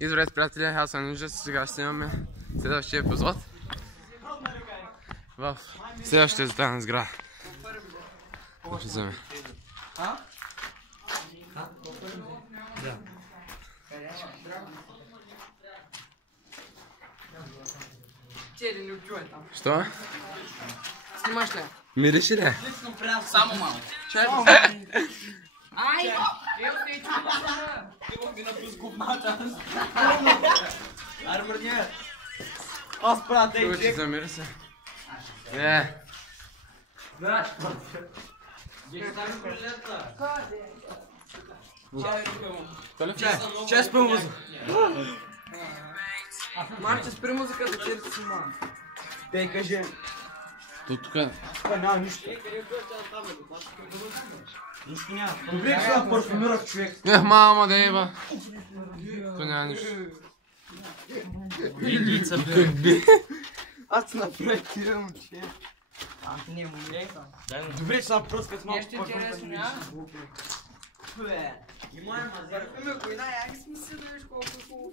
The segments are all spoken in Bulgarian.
И добре, приятели, аз съм Ninja, сега ще имаме следващия епизод в следващия зададен сграда. Влизаме. Да. Що? Снимаш ли? Мириш ли? Само малко. Чакай. Ай! Ти го ми напус говната. Армърния. Аз правя тъй Чувачи, замири се. Не. Да. Чай спи музика. Марче, спри музика, да ти снима. Тей, кажи. Тук. Няма нищо. Нищо няма. Добре, че да парфумирах човек. Мама да еба. То няма нищо. Лидица, бе. Аз се напроектирам, че... Не, момлей. Добре, че са пръскат малко парфум. Бе, има мазер. Кой най-яги смисъл да виж колко е хубаво.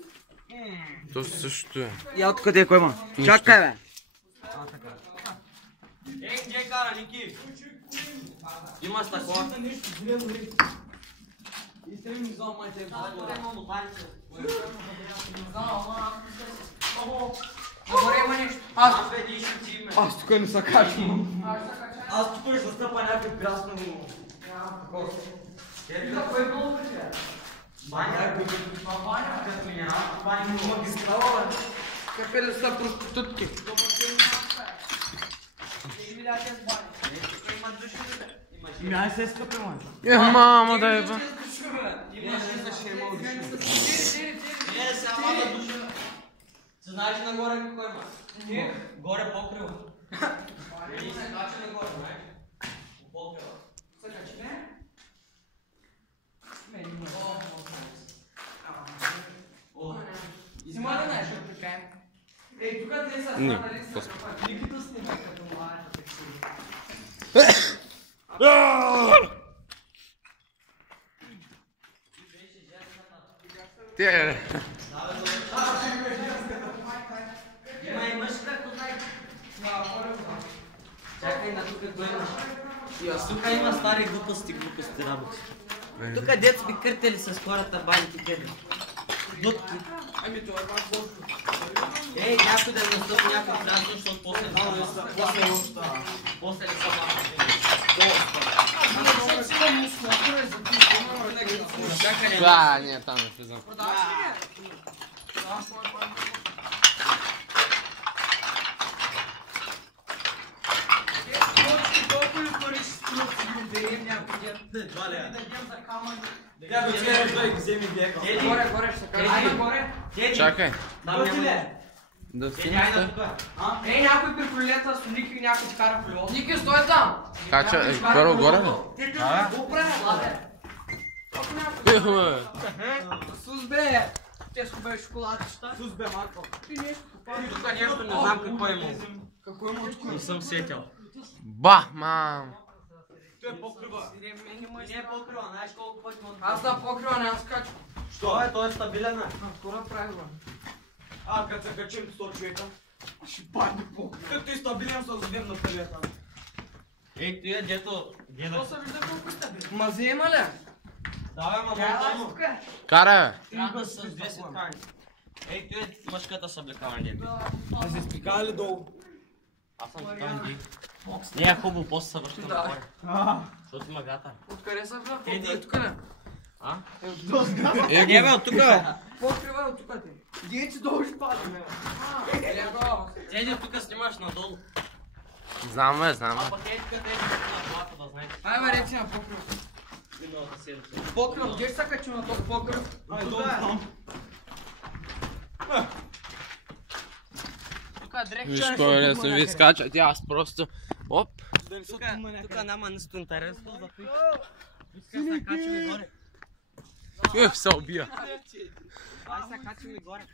То също е. Я тук къде кой има? Чакай, бе. Ей, где кара, Ники? Има стъкла. Аз тук не се качвам. Аз тук ще застъпа някакъв прясно. Кой е било вече? Баня, като минералка, баня има магистрала, бе. Какви ли са проститутки? Ай се скъпи, май. Мама да еба. Не, сега мада душа. Се знаеш нагоре какво има? Горе покрива. Не се кача нагоре, знаеш? Покрива. Се качи, не? Изма да знаеш, от така е. Ей, тук те са станали са. Никито снимай като младата такси. Те. Има и мъжка, познай. Чакай на тук кой имаш. Тук има стари глупости работи. Тук дето би къртели с хората банки къде. Глутки. Ами това е пак Божо. Ей, някой да настъпи някакъв празник, защото после не са после не са Да, не, там не влизам. Чакай. Да снимаш. Ей, някой при колелета с Ники и някой ти кара колело. Ники, стой там! Кача, първо горе ли? Го правя, Сус бе! Тежко бе шоколадчета. Сус бе, Марко. Ти нещо попали. Тук нещо не знам какво има. Какво има тук? Не съм сетял. Ба, мам. Той е покрива. Не е покрива, знаеш колко пъти му... Аз да покрива, не аз качвам. Що е? Той е стабилен, а? Втора правила. Като се качим 100 човека, ще падне покрива. Като ти стабилен, се вземем на пелета. Ей, ти е дето... Що се вижда колко стабилен? Мази има ли? Давай, ма монтано. Карай, бе. Трябва с 10 кани. Ей, ти е мъжката с облекаване, дето. А се спикава ли долу? Аз съм там ди. Не е хубаво, после се връщам нагоре. Защото има вятър. Откъде са бе? Еди. Тук ли? А? Не бе, от тук бе. Покривай от тук ти. Где ти долу ще пади, бе? Лего. Еди, тук снимаш надолу. Знам, бе, знам. А пък еди къде е на главата, да знаете. Ай бе, речи на покрив. Миналата седмица. Покрив, где ще се качи на този покрив? Ай, долу там. Виж кой лесно ви скачат, аз просто... Оп! Тук няма нищо интересно, зато искам да качим и горе. Се убия. Ай, се качим и горе.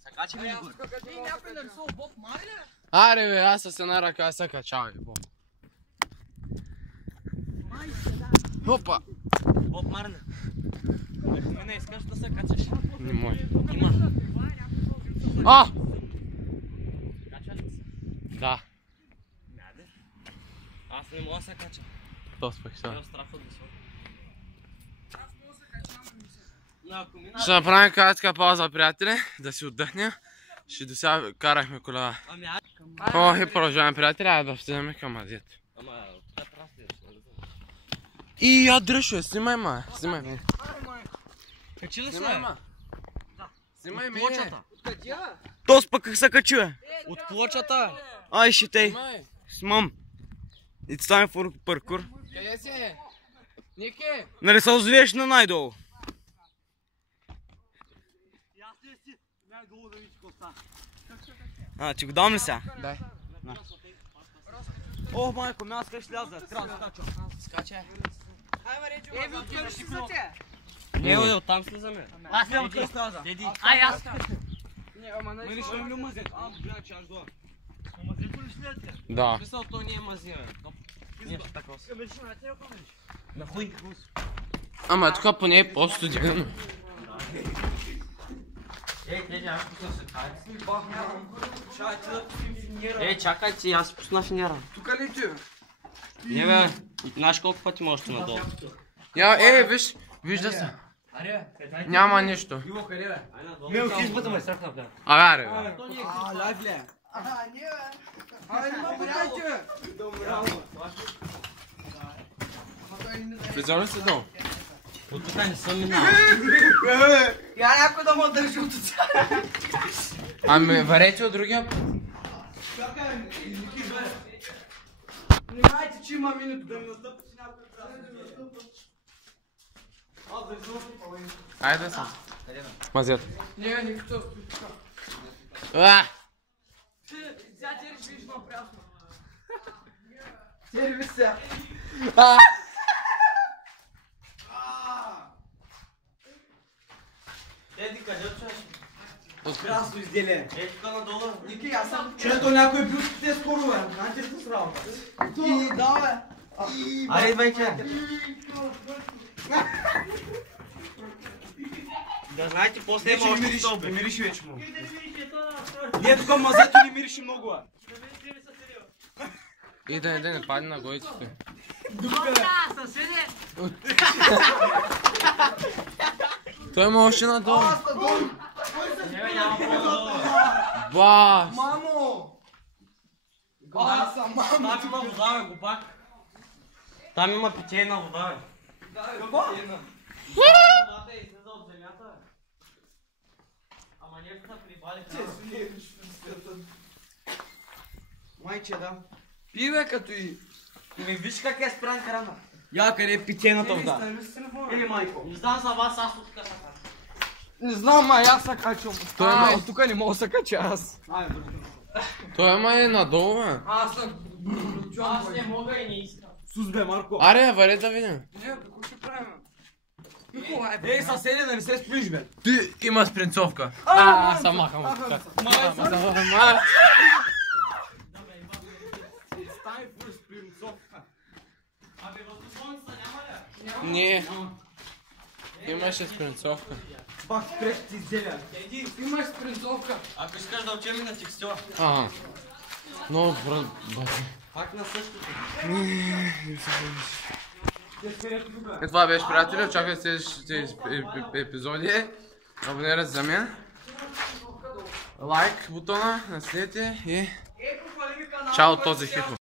Се качим и горе. Ей, някой нарисувал Боб Марли? Аре бе, аз с една ръка се качавам. Опа! Боб Марли. Не искаш да се качаш. Не може. Има. А! Кача ли се? Да. Няде. Аз не мога да се кача. То спах сега. Имам страх от високо. Ако мина... Ще направим кратка пауза, приятели, да си отдъхнем. Ще до сега карахме кола. Ами аз... О, и продължаваме, приятели, да стигнем към Азията. Ама, това е прасти, нали? И я дръжу, снимай ма. Снимай ме. Качи ли се? Снимай ма. Снимай ме. Плочата. Откъде? Тос пък как се качи, бе? От плочата. Ай, шитей. Снимай. Смам. It's time for parkour. Къде си? Ники? Нали се озвиеш на най-долу? А, ти го дам ли сега? Дай. О, майко, аз къде ще ляза? Трябва да скачам. Скачай. Еби, откъде ще слизате? Не, оттам слизаме. Аз не откъде сляза. Деди. Ай, аз. Не, ама нали Мириш ли мазет? А, бля, че аж доа. Мазет ли ще ляза? Да. Мисъл, то не е мази, бе. Не, ще така си. На хуй. Ама тук поне е по-студено. Ей, теди, аз пусна се Ей, чакай ти, аз пусна финера. тук ли ти? Не бе, знаеш колко пъти можеш надолу? Я, виж, вижда се. Няма нищо. Иво, къде бе? Мил, хизбата ме страхна, бе. Аре, бе. А, лайв ли е? А, не бе. Абе, нема подайте бе. Влизам ли се долу? От тук не съм минал. Я някой да му държи от това. Ами, варете от другия път. Внимайте, че има минуто да ми настъпи си някой Айде съм. Мазията. Не, никто. А! Сега ти решиш ма прясно. Терви се. А! Еди, къде отиваш? Красно изделие. Ей, тук надолу. Ники, аз съм... Чето някой бил с тези скоро, бе. Знаете ли с работа? И, да, бе. Айде, идвайте. Да знаете, после има още стълби. Мириш вече му. Ние тук мазето ни мирише много, бе. И да не падне на гойците. Той има още надолу. Не, бе, няма по-надолу, бе. Ба! Мамо! Аз съм мамо. Там има вода, бе, гопак. Там има питейна вода, бе. Какво? Водата е излиза от земята, бе. Ама ние са прибали. Майче, да. Пи, бе, като и... Ми виж как е спрян крана. Я, къде е питейната вода? Или майко. Не знам за вас, аз от тук са. Не знам, ма аз се качвам. Той ма е- от тук не мога да се кача аз. Той има е надолу, бе. Аз съм... Аз не мога и не искам. Сус, бе, Марко. Аре, варе да видим. Не, какво ще правим? Николай, Ей, съседи, да не се сприш, бе. Ти има спринцовка. Съм махам от тук. Абе, в болницата няма ли? Не. Имаше спринцовка. Бах, спреш ти изделя. Имаш спринцовка. Ако искаш да учим и на текстила. Ага. Много брат. Пак на същото. И това беше, приятели. Очаквайте следващите епизоди. Абонирайте за мен. Лайк бутона, наследете и... Чао от този хихо.